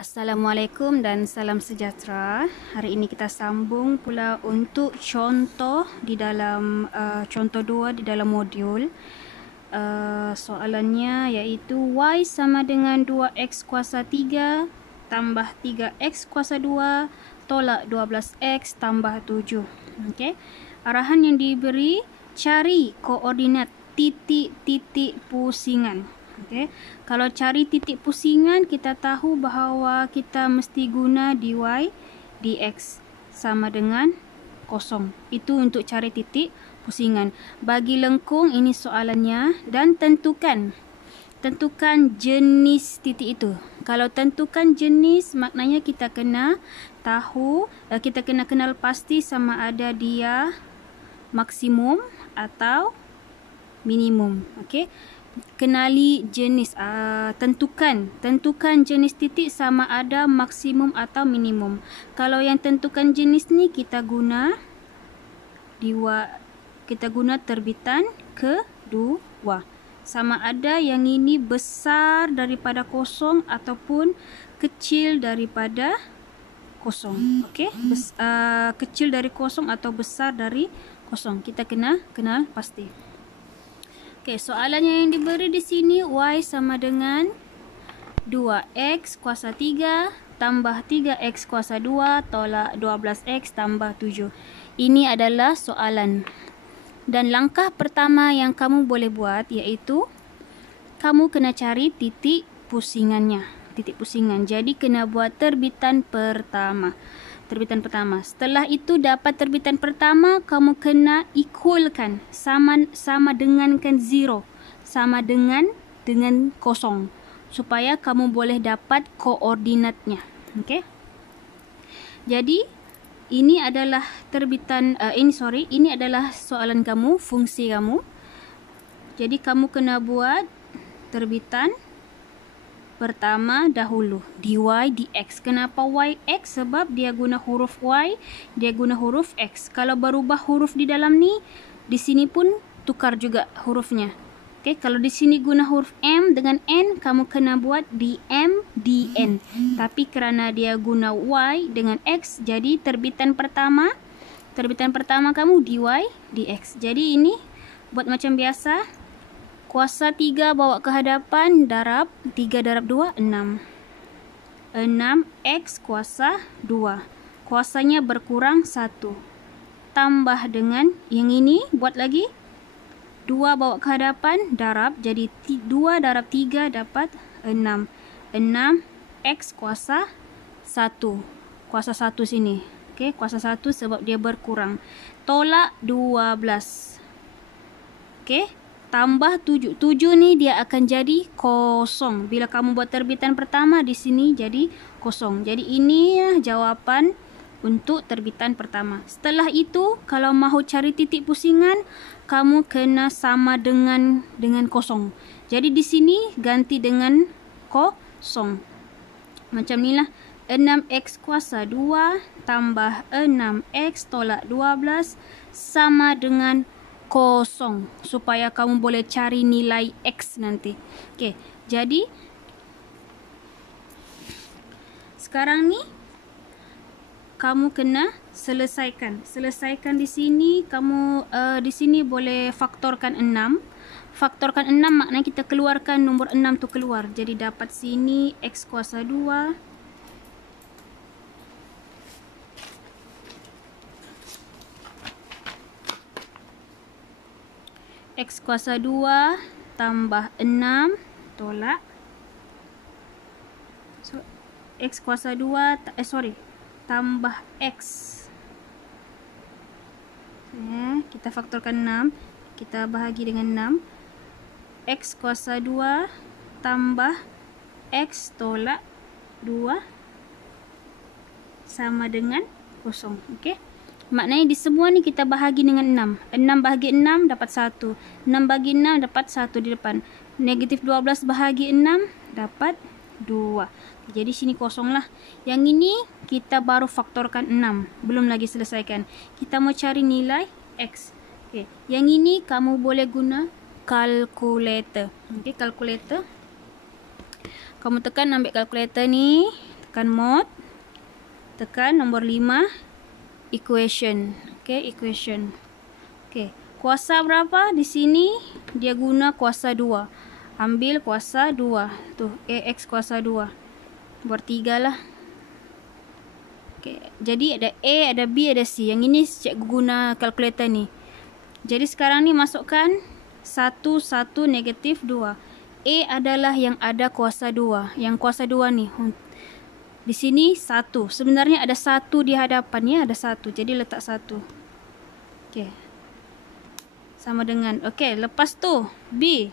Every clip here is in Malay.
Assalamualaikum dan salam sejahtera. Hari ini kita sambung pula untuk contoh di dalam contoh 2 di dalam modul. Soalannya iaitu y sama dengan 2x kuasa 3 tambah 3x kuasa 2 tolak 12x tambah 7. Okey. Arahan yang diberi, cari koordinat titik-titik pusingan. Okay. Kalau cari titik pusingan, kita tahu bahawa kita mesti guna dy dx sama dengan kosong. Itu untuk cari titik pusingan. Bagi lengkung, ini soalannya, dan tentukan jenis titik itu. Kalau tentukan jenis, maknanya kita kena tahu, kita kena kenal pasti sama ada dia maksimum atau minimum. Okey. Kenali jenis, tentukan jenis titik sama ada maksimum atau minimum. Kalau yang tentukan jenis ni kita guna terbitan kedua. Sama ada yang ini besar daripada kosong ataupun kecil daripada kosong. Okey, kecil dari kosong atau besar dari kosong. Kita kena kenal pasti. Okey, soalannya yang diberi di sini, y sama dengan 2x kuasa 3 tambah 3x kuasa 2 tolak 12x tambah 7. Ini adalah soalan. Dan langkah pertama yang kamu boleh buat iaitu kamu kena cari titik pusingannya. Titik pusingan. Jadi kena buat terbitan pertama. Setelah itu dapat terbitan pertama, kamu kena equalkan, sama dengankan 0, sama dengan kosong, supaya kamu boleh dapat koordinatnya. Okey. Jadi ini adalah ini adalah soalan kamu, fungsi kamu. Jadi kamu kena buat terbitan pertama dahulu, dy dx. Kenapa yx? Sebab dia guna huruf y, dia guna huruf x. Kalau berubah huruf di dalam ni, di sini pun tukar juga hurufnya. Okey, kalau di sini guna huruf m dengan n, kamu kena buat dm dn. Tapi kerana dia guna y dengan x, jadi terbitan pertama kamu dy dx. Jadi ini buat macam biasa. Kuasa 3 bawa ke hadapan, darab 3 darab 2, 6. 6x kuasa 2. Kuasanya berkurang 1. Tambah dengan yang ini, buat lagi. 2 bawa ke hadapan, darab. Jadi 2 darab 3 dapat 6. 6x kuasa 1. Kuasa 1 sini. Okey, kuasa 1 sebab dia berkurang. Tolak 12. Okey. Tambah 7. 7 ni dia akan jadi kosong. Bila kamu buat terbitan pertama, di sini jadi kosong. Jadi ini jawapan untuk terbitan pertama. Setelah itu, kalau mahu cari titik pusingan, kamu kena sama dengan kosong. Jadi di sini ganti dengan kosong. Macam inilah. 6x kuasa 2 tambah 6x tolak 12 sama dengan kosong, supaya kamu boleh cari nilai x nanti. Okey, jadi sekarang ni kamu kena selesaikan di sini. Kamu di sini boleh faktorkan 6. Faktorkan 6 maknanya kita keluarkan nombor 6 tu keluar. Jadi dapat sini x kuasa 2 x kuasa 2 tambah 6 tolak x kuasa 2 tambah x. Kita faktorkan 6, kita bahagi dengan 6. X kuasa 2 tambah x tolak 2 sama dengan kosong. Okey. Maknanya di semua ni kita bahagi dengan 6. 6 bahagi 6 dapat 1. 6 bagi 6 dapat 1 di depan. Negatif 12 bahagi 6 dapat 2. Jadi sini kosong lah. Yang ini kita baru faktorkan 6. Belum lagi selesaikan. Kita mau cari nilai x. Okay. Yang ini kamu boleh guna kalkulator. Okay, kalkulator. Kamu tekan, ambil kalkulator ni. tekan mod, tekan nombor 5, equation. Okey, equation. Okey, kuasa berapa? Di sini dia guna kuasa 2. Ambil kuasa 2. Tu, AX kuasa 2. Buat 3 lah. Okey, jadi ada A, ada B, ada C. Yang ini cikgu guna kalkulator ni. Jadi sekarang ni masukkan 1, 1, negatif 2. A adalah yang ada kuasa 2. Yang kuasa 2 ni. Di sini 1. Sebenarnya ada 1 di hadapannya. Ada 1. Jadi letak 1. Okey. Sama dengan. Okey. Lepas tu B.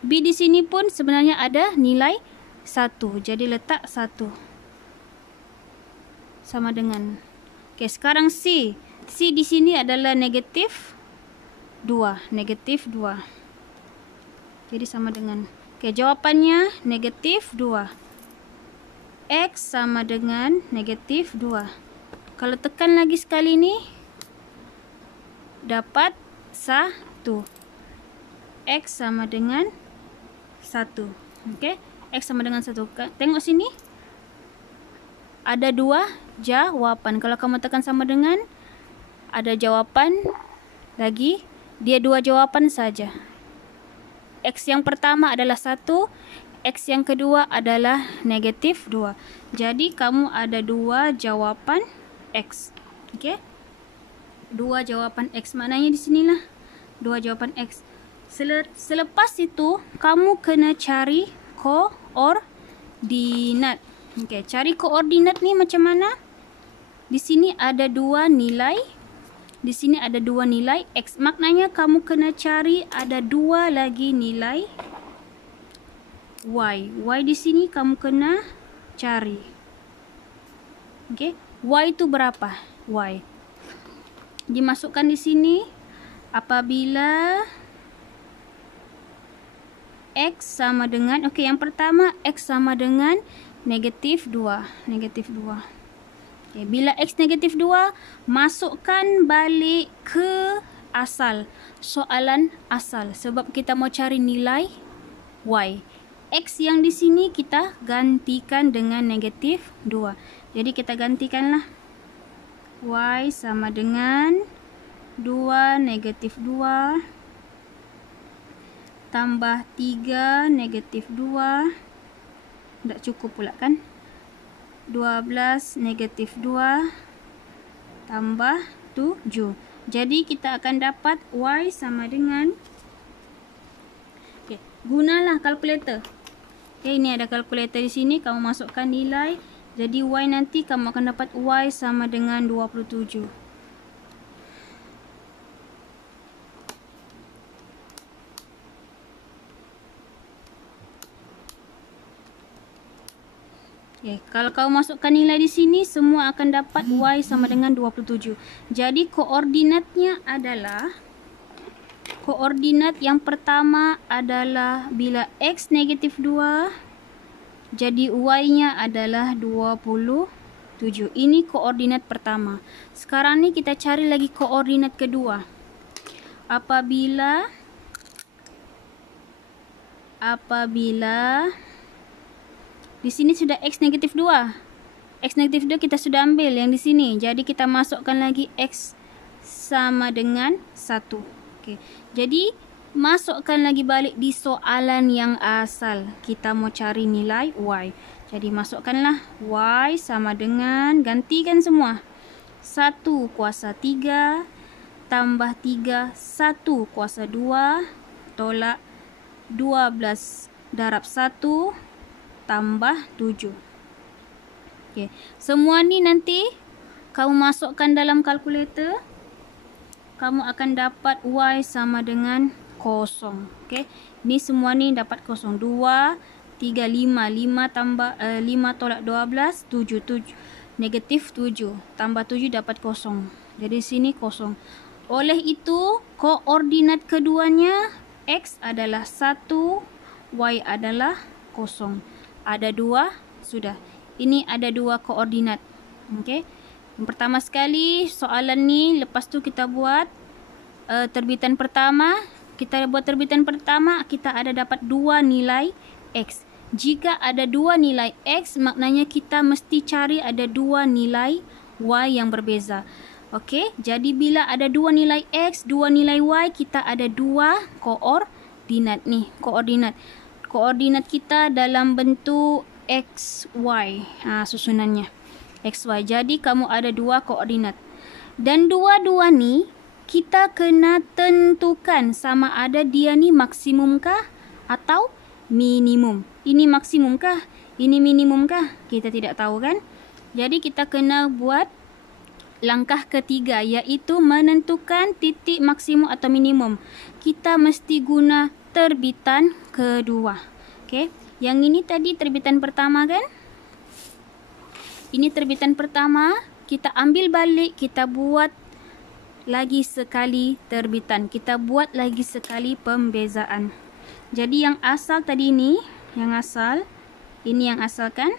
B di sini pun sebenarnya ada nilai 1. Jadi letak 1. Sama dengan. Okey. Sekarang C. C di sini adalah negatif 2. Negatif 2. Jadi sama dengan. Okey, jawapannya negatif 2. X sama dengan negatif 2. Kalau tekan lagi sekali ni, dapat 1. X sama dengan 1. Okey, X sama dengan 1. Tengok sini. Ada 2 jawapan. Kalau kamu tekan sama dengan, ada jawapan lagi. Dia 2 jawapan saja. X yang pertama adalah 1, X yang kedua adalah negatif 2. Jadi kamu ada 2 jawapan X. Okey? 2 jawapan X. Maknanya di sinilah 2 jawapan X. Selepas itu, kamu kena cari koordinat. Okey, cari koordinat ni macam mana? Di sini ada 2 nilai. Di sini ada 2 nilai X. Maknanya kamu kena cari ada 2 lagi nilai Y. Y di sini kamu kena cari. Okey. Y itu berapa? Y. Dimasukkan di sini apabila X sama dengan. Okey, yang pertama X sama dengan negatif 2. Negatif 2. Okay, bila X negatif 2, masukkan balik ke asal. Soalan asal. Sebab kita mau cari nilai Y. X yang di sini kita gantikan dengan negatif 2. Jadi kita gantikanlah. Y sama dengan 2 negatif 2 tambah 3 negatif 2. Tak cukup pula kan? 12 negatif 2 tambah 7. Jadi kita akan dapat Y sama dengan. Okay, gunalah kalkulator. Okay, ini ada kalkulator di sini. Kamu masukkan nilai. Jadi Y nanti kamu akan dapat Y sama dengan 27. Okay, kalau kamu masukkan nilai di sini, semua akan dapat Y sama dengan 27. Jadi koordinatnya adalah, koordinat yang pertama adalah bila X negatif 2, jadi Y-nya adalah 27. Ini koordinat pertama. Sekarang ni kita cari lagi koordinat kedua. Apabila di sini sudah X negatif 2. X negatif 2 kita sudah ambil yang di sini. Jadi kita masukkan lagi X sama dengan 1. Okay. Jadi masukkan lagi balik di soalan yang asal. Kita mau cari nilai Y. Jadi masukkanlah Y sama dengan, gantikan semua. 1 kuasa 3 tambah 3, 1 kuasa 2 tolak 12 darab 1 tambah 7. Okey, semua ni nanti kamu masukkan dalam kalkulator. Kamu akan dapat Y sama dengan 0. Okey, ni semua ni dapat 0. 2, 3, 5. 5 tambah 5 tolak 12, 7. 7 negatif 7 tambah 7 dapat 0. Jadi sini 0. Oleh itu koordinat keduanya X adalah 1, Y adalah 0. Ada 2, sudah. Ini ada 2 koordinat. Okey. Yang pertama sekali soalan ni, lepas tu kita buat terbitan pertama. Kita buat terbitan pertama, kita ada dapat 2 nilai X. Jika ada dua nilai X, maknanya kita mesti cari ada dua nilai Y yang berbeza. Okey, jadi bila ada dua nilai X, dua nilai Y, kita ada dua koordinat ni. Koordinat kita dalam bentuk XY. Susunannya XY. Jadi kamu ada dua koordinat. Dan dua-dua ni kita kena tentukan sama ada dia ni maksimum kah atau minimum. Ini maksimum kah? Ini minimum kah? Kita tidak tahu kan? Jadi kita kena buat langkah ketiga, iaitu menentukan titik maksimum atau minimum. Kita mesti guna terbitan kedua. Okey, yang ini tadi terbitan pertama kan? Ini terbitan pertama, kita ambil balik, kita buat lagi sekali terbitan. Kita buat lagi sekali pembezaan. Jadi yang asal tadi ni, yang asal, ini yang asal kan?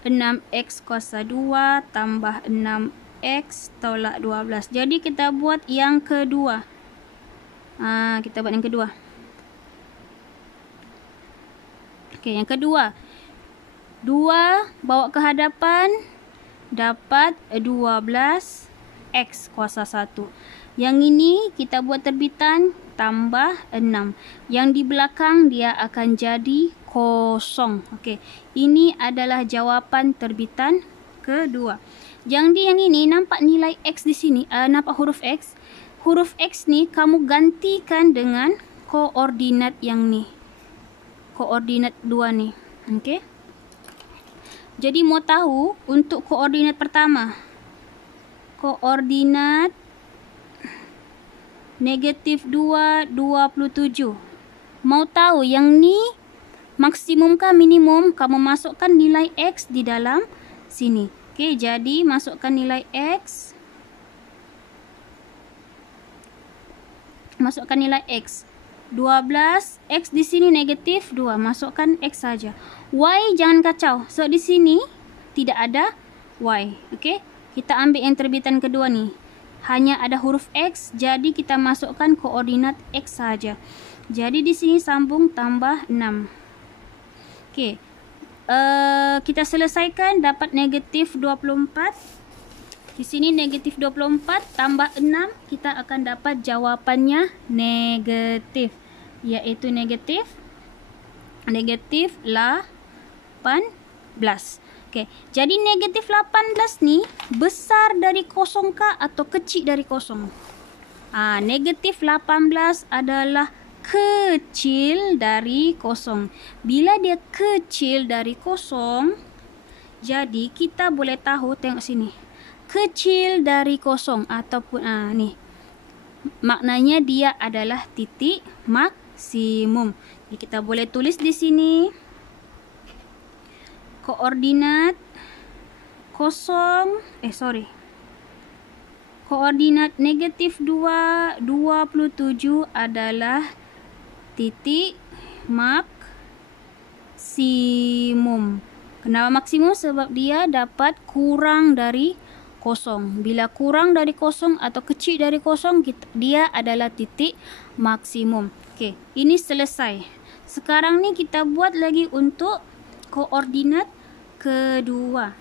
6x kuasa 2 tambah 6x tolak 12. Jadi kita buat yang kedua. Kita buat yang kedua. Okey, yang kedua. 2 bawa ke hadapan, dapat 12x kuasa 1. Yang ini kita buat terbitan tambah 6. Yang di belakang dia akan jadi kosong. Okey, ini adalah jawapan terbitan kedua. Yang ini nampak nilai X di sini, nampak huruf X. Huruf X ni kamu gantikan dengan koordinat yang ni. Koordinat 2 ni. Okey. Jadi mau tahu untuk koordinat pertama. Koordinat negatif 2, 27. Mau tahu yang ni maksimum kah minimum? Kamu masukkan nilai X di dalam sini. Okey, jadi masukkan nilai X. Masukkan nilai X. 12, X di sini negatif 2. Masukkan X saja. Y jangan kacau. So di sini tidak ada Y. Okey, kita ambil yang terbitan kedua ni. Hanya ada huruf X, jadi kita masukkan koordinat X saja. Jadi di sini sambung tambah 6. Okey. Kita selesaikan, dapat negatif 24. Di sini negatif 24 tambah 6, kita akan dapat jawapannya negatif. Iaitu negatif 18. Okey, jadi negatif 18 ni besar dari kosong kah atau kecil dari kosong? Negatif 18 adalah kecil dari kosong. Bila dia kecil dari kosong, jadi kita boleh tahu, tengok sini. Kecil dari kosong ataupun ni. Maknanya dia adalah titik maksimum. Jadi kita boleh tulis di sini. Koordinat koordinat negatif 2, 27 adalah titik maksimum. Kenapa maksimum? Sebab dia dapat kurang dari kosong. Bila kurang dari kosong atau kecil dari kosong, dia adalah titik maksimum. Okey, ini selesai. Sekarang ni kita buat lagi untuk koordinat kedua.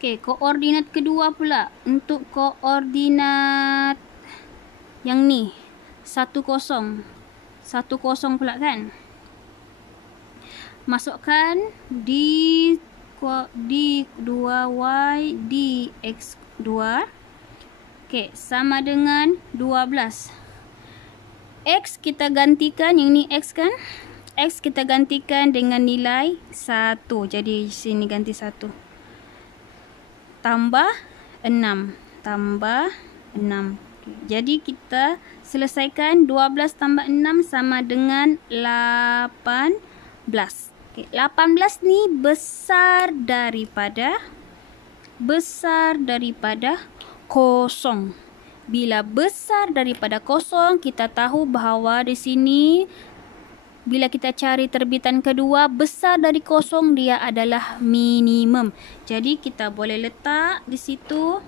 Okey, koordinat kedua pula. Untuk koordinat yang ni 10. 10 pula kan. Masukkan di 2y dx2. Okey, sama dengan 12. X kita gantikan, yang ni X kan? X kita gantikan dengan nilai 1. Jadi sini ganti 1. Tambah 6. Tambah 6. Okay. Jadi kita selesaikan 12 tambah 6 sama dengan 18. Okay. 18 ni besar daripada kosong. Bila besar daripada kosong, kita tahu bahawa di sini bila kita cari terbitan kedua, besar dari kosong dia adalah minimum. Jadi kita boleh letak di situ.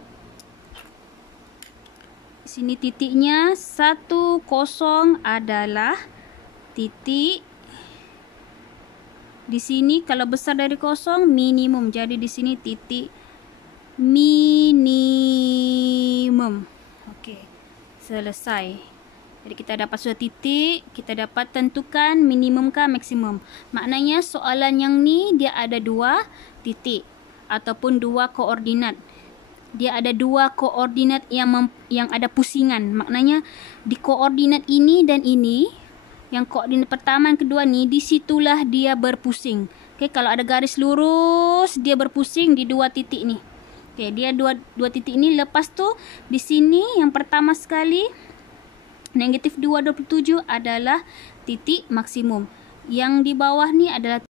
Di sini titiknya 10 adalah titik. Di sini kalau besar dari kosong minimum. Jadi di sini titik minimum. Okey. Selesai. Jadi kita dapat sudah titik, kita dapat tentukan minimum kah maksimum. Maknanya soalan yang ni dia ada 2 titik ataupun 2 koordinat. Dia ada 2 koordinat yang ada pusingan. Maknanya di koordinat ini dan ini, yang koordinat pertama dan kedua ni, di situlah dia berpusing. Okey, kalau ada garis lurus dia berpusing di 2 titik ni. Okey, dia dua titik ni. Lepas tu di sini yang pertama sekali -2, 27 adalah titik maksimum. Yang di bawah ni adalah